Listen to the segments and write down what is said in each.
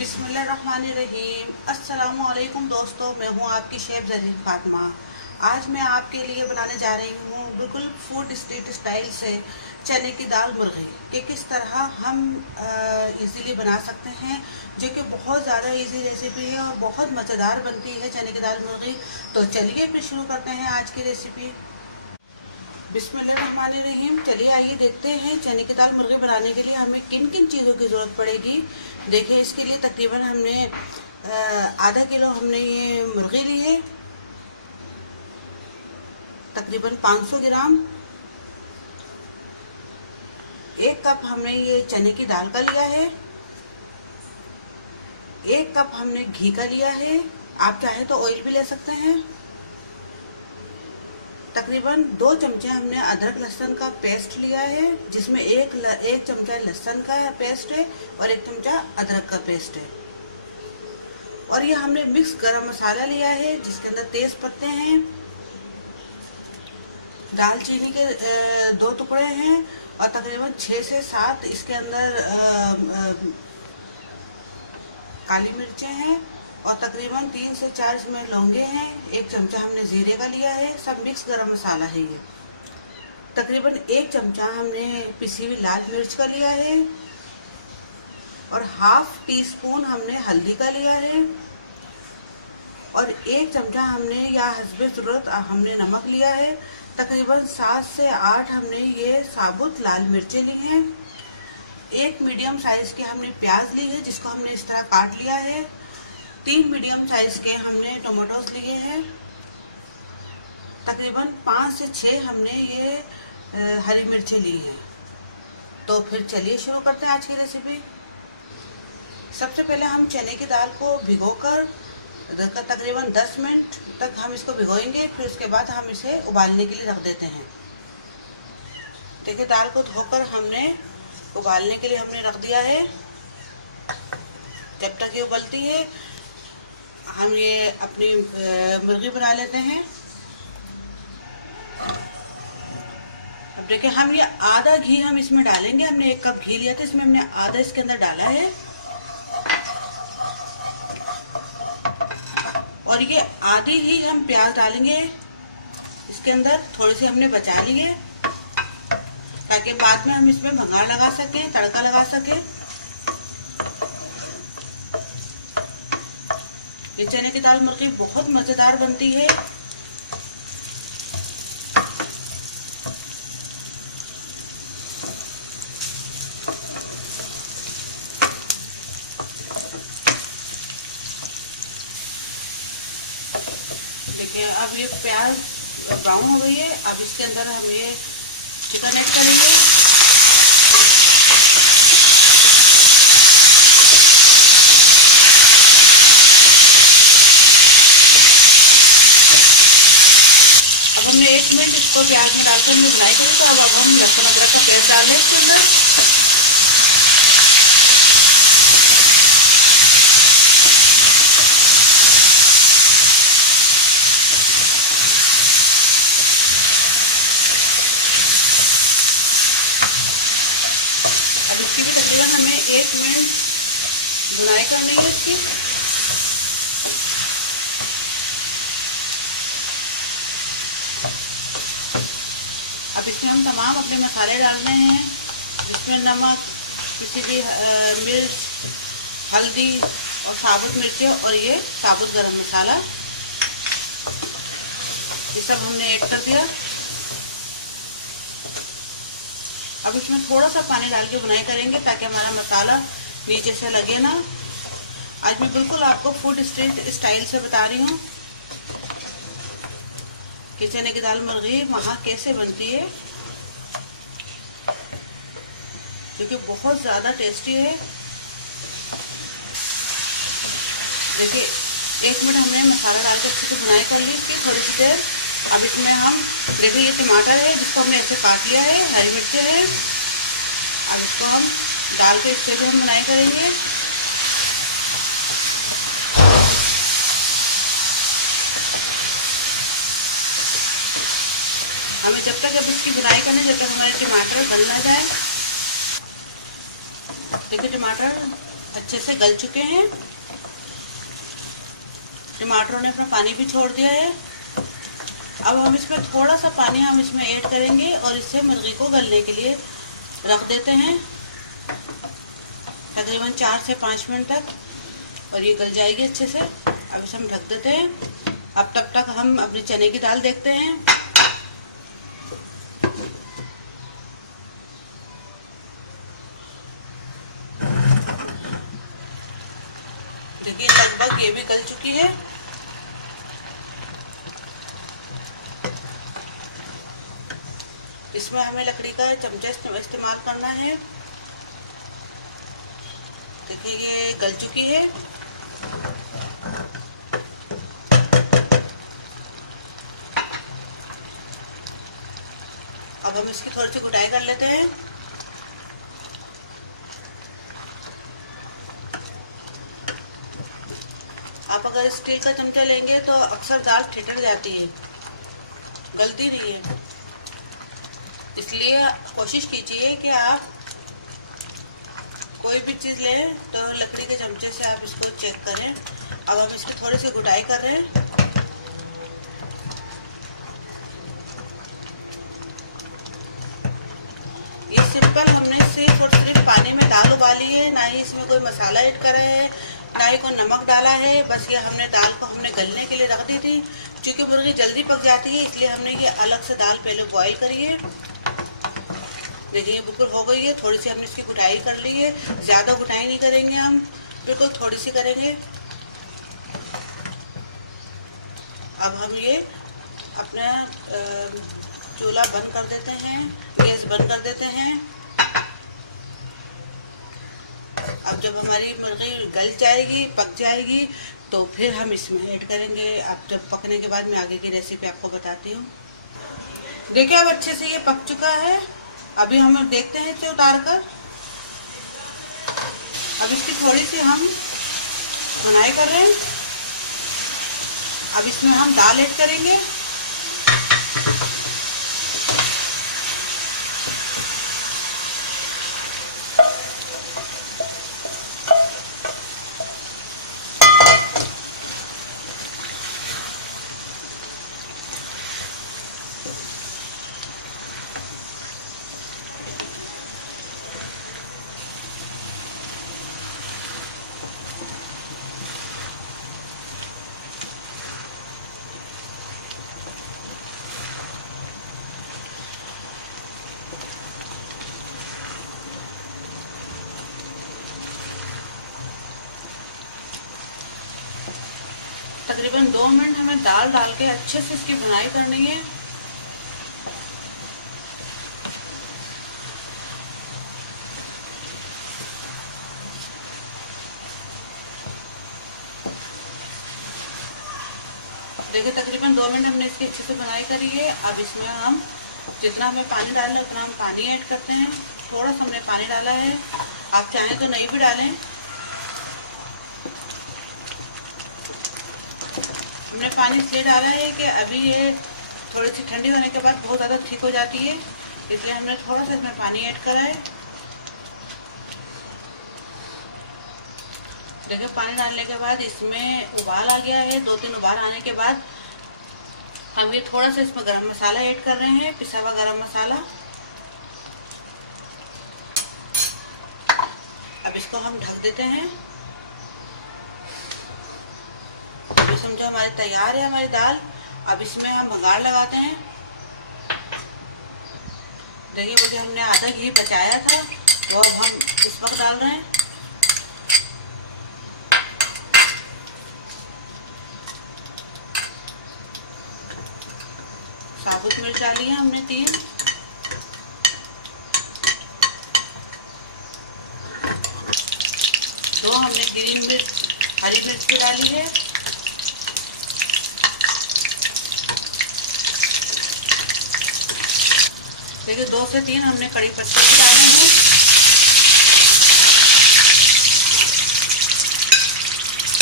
बिस्मिल्लाहिर्रहमानिर्रहीम। अस्सलामुअलैकुम दोस्तों, मैं हूं आपकी शेफ जरीन फातिमा। आज मैं आपके लिए बनाने जा रही हूं बिल्कुल फूड स्ट्रीट स्टाइल से चने की दाल मुर्गी कि किस तरह हम इजीली बना सकते हैं, जो कि बहुत ज़्यादा इजी रेसिपी है और बहुत मज़ेदार बनती है चने की दाल मुर्गी। तो चलिए फिर शुरू करते हैं आज की रेसिपी। बिस्मिल्लाहिर्रहमानिर्रहीम। चलिए आइए देखते हैं चने की दाल मुर्गी बनाने के लिए हमें किन किन चीज़ों की ज़रूरत पड़ेगी। देखिए, इसके लिए तकरीबन हमने आधा किलो हमने ये मुर्गी ली है, तकरीबन 500 ग्राम। 1 कप हमने ये चने की दाल का लिया है। 1 कप हमने घी का लिया है, आप चाहे तो ऑयल भी ले सकते हैं। तकरीबन 2 चमचे हमने अदरक लहसुन का पेस्ट लिया है, जिसमें एक चमचा लहसुन का पेस्ट है और 1 चमचा अदरक का पेस्ट है। और ये हमने मिक्स गरम मसाला लिया है, जिसके अंदर तेज पत्ते हैं, दालचीनी के 2 टुकड़े हैं और तकरीबन 6 से 7 इसके अंदर काली मिर्चें हैं और तकरीबन 3 से 4 इसमें लौंगे हैं। 1 चमचा हमने जीरे का लिया है। सब मिक्स गरम मसाला है ये। तकरीबन 1 चमचा हमने पिसी हुई लाल मिर्च का लिया है और हाफ टी स्पून हमने हल्दी का लिया है और 1 चमचा हमने या हस्बे ज़रूरत हमने नमक लिया है। तकरीबन 7 से 8 हमने ये साबुत लाल मिर्चें ली हैं। 1 मीडियम साइज़ के हमने प्याज ली है, जिसको हमने इस तरह काट लिया है। 3 मीडियम साइज के हमने टमाटोस लिए हैं। तकरीबन 5 से 6 हमने ये हरी मिर्चें ली हैं। तो फिर चलिए शुरू करते हैं आज की रेसिपी। सबसे पहले हम चने की दाल को भिगोकर तकरीबन 10 मिनट तक हम इसको भिगोएंगे। फिर उसके बाद हम इसे उबालने के लिए रख देते हैं। देखिए, दाल को धोकर हमने उबालने के लिए हमने रख दिया है। जब तक ये उबलती है हम ये अपनी मुर्गी बना लेते हैं। अब देखिए, हम ये आधा घी हम इसमें डालेंगे। हमने 1 कप घी लिया था, इसमें हमने आधा इसके अंदर डाला है और ये आधी ही हम प्याज डालेंगे इसके अंदर। थोड़ी सी हमने बचा ली है ताकि बाद में हम इसमें भंगार लगा सकें, तड़का लगा सकें। ये चने की दाल मुर्गी बहुत मज़ेदार बनती है। देखिए, अब ये प्याज ब्राउन हो गई है। अब इसके अंदर हम ये चिकन ऐड करेंगे। हमने 1 मिनट इसको प्याज में डालकर हमने बुनाई करी। तो अब हम लहसुन अदरक का पेस्ट डाल दें इसके अंदर। अब इसकी भी तकरीबन हमें 1 मिनट बुनाई करनी है इसकी। अब इसमें हम तमाम अपने मसाले डाल रहे हैं, जिसमें नमक, किसी भी मिर्च, हल्दी और साबुत मिर्चें और ये साबुत गरम मसाला, ये सब हमने ऐड कर दिया। अब इसमें थोड़ा सा पानी डाल के बुनाई करेंगे ताकि हमारा मसाला नीचे से लगे ना। आज मैं बिल्कुल आपको फूड स्ट्रीट स्टाइल से बता रही हूँ कि चने की दाल मुर्गी वहाँ कैसे बनती है, क्योंकि बहुत ज़्यादा टेस्टी है। देखिए, 1 मिनट हमने मसाला डाल के अच्छे से बुनाई कर ली इसकी थोड़ी सी देर। अब इसमें हम देखिए, ये टमाटर है जिसको हमने ऐसे काट लिया है, हरी मिर्चें हैं। अब इसको हम डाल के इससे भी हम बुनाई करेंगे। हमें जब तक अब इसकी बुनाई करनी, जब तक हमारे टमाटर गल ना जाए। देखिए, टमाटर अच्छे से गल चुके हैं। टमाटरों ने अपना पानी भी छोड़ दिया है। अब हम इसमें थोड़ा सा पानी हम इसमें ऐड करेंगे और इससे मुर्गी को गलने के लिए रख देते हैं तकरीबन 4 से 5 मिनट तक, और ये गल जाएगी अच्छे से। अब इसे हम ढक देते हैं। अब तब तक हम अपनी चने की दाल देखते हैं। देखिए लगभग ये भी गल चुकी है। इसमें हमें लकड़ी का चमचा इस्तेमाल करना है। देखिए ये गल चुकी है। अब हम इसकी थोड़ी सी कुटाई कर लेते हैं। आप अगर स्टील का चमचा लेंगे तो अक्सर दाल ठिठर जाती है, गलती नहीं है। इसलिए कोशिश कीजिए कि आप कोई भी चीज़ लें तो लकड़ी के चमचे से आप इसको चेक करें। अब हम इसकी थोड़ी सी गुटाई कर रहे हैं। ये सिंपल हमने सिर्फ और सिर्फ पानी में दाल उबाली है, ना ही इसमें कोई मसाला ऐड करा है, ना ही कोई नमक डाला है। बस ये हमने दाल को हमने गलने के लिए रख दी थी। क्योंकि मुर्गी जल्दी पक जाती है इसलिए हमने ये अलग से दाल पहले बॉईल करी है। देखिए ये बिल्कुल हो गई है। थोड़ी सी हमने इसकी गुटाई कर ली है, ज़्यादा गुटाई नहीं करेंगे हम, बिल्कुल थोड़ी सी करेंगे। अब हम ये अपना चूल्हा बंद कर देते हैं, गैस बंद कर देते हैं। अब जब हमारी मुर्गी गल जाएगी, पक जाएगी, तो फिर हम इसमें ऐड करेंगे। अब जब पकने के बाद मैं आगे की रेसिपी आपको बताती हूँ। देखिए अब अच्छे से ये पक चुका है। अभी हम देखते हैं इसे उतार कर। अब इसकी थोड़ी सी हम भुनाई कर रहे हैं। अब इसमें हम दाल ऐड करेंगे। तकरीबन 2 मिनट हमें दाल डाल के अच्छे से इसकी भुनाई करनी है। देखिए तकरीबन 2 मिनट हमने इसकी अच्छे से भुनाई करी है। अब इसमें हम जितना हमें पानी डालना है उतना हम पानी ऐड करते हैं। थोड़ा सा हमने पानी डाला है, आप चाहें तो नहीं भी डालें। हमने पानी इसलिए डाला है कि अभी ये थोड़ी सी ठंडी होने के बाद बहुत ज़्यादा थिक हो जाती है, इसलिए हमने थोड़ा सा इसमें पानी ऐड करा है। देखिए पानी डालने के बाद इसमें उबाल आ गया है। 2-3 उबाल आने के बाद हम ये थोड़ा सा इसमें गरम मसाला ऐड कर रहे हैं, पिसा हुआ गरम मसाला। अब इसको हम ढक देते हैं। अभी समझो हमारी तैयार है हमारी दाल। अब इसमें हम भगाड़ लगाते हैं। देखिए वो जो हमने आधा घी बचाया था वो अब हम इस वक्त डाल रहे हैं। साबुत मिर्च डाली है हमने 3। दो हमने ग्रीन मिर्च, हरी मिर्च भी डाली है। देखिए 2 से 3 हमने कड़ी पत्ते भी डाले हैं।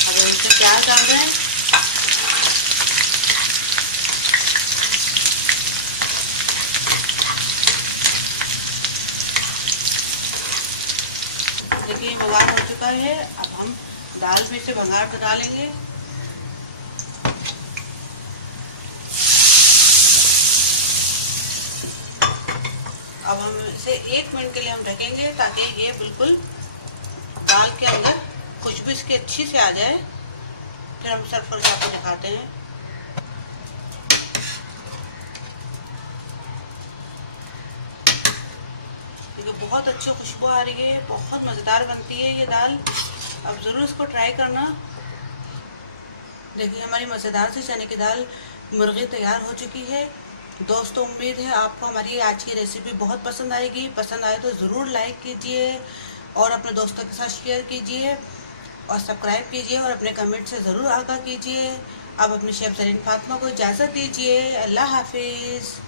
अब हम इसमें प्याज डाल रहे हैं। देखिए बघार हो चुका चुका है। अब हम दाल में से भंगार डालेंगे। अब हम इसे 1 मिनट के लिए हम ढकेंगे ताकि ये बिल्कुल दाल के अंदर खुशबू इसकी अच्छी से आ जाए। फिर हम सर्व करके आपको दिखाते हैं। देखिए बहुत अच्छी खुशबू आ रही है, बहुत मज़ेदार बनती है ये दाल। अब ज़रूर इसको ट्राई करना। देखिए हमारी मज़ेदार सी चने की दाल मुर्गी तैयार हो चुकी है। दोस्तों उम्मीद है आपको हमारी आज की रेसिपी बहुत पसंद आएगी। पसंद आए तो ज़रूर लाइक कीजिए और अपने दोस्तों के साथ शेयर कीजिए और सब्सक्राइब कीजिए और अपने कमेंट से ज़रूर आगाह कीजिए। अब अपनी शेफ ज़रीन फातिमा को इजाज़त दीजिए। अल्लाह हाफिज़।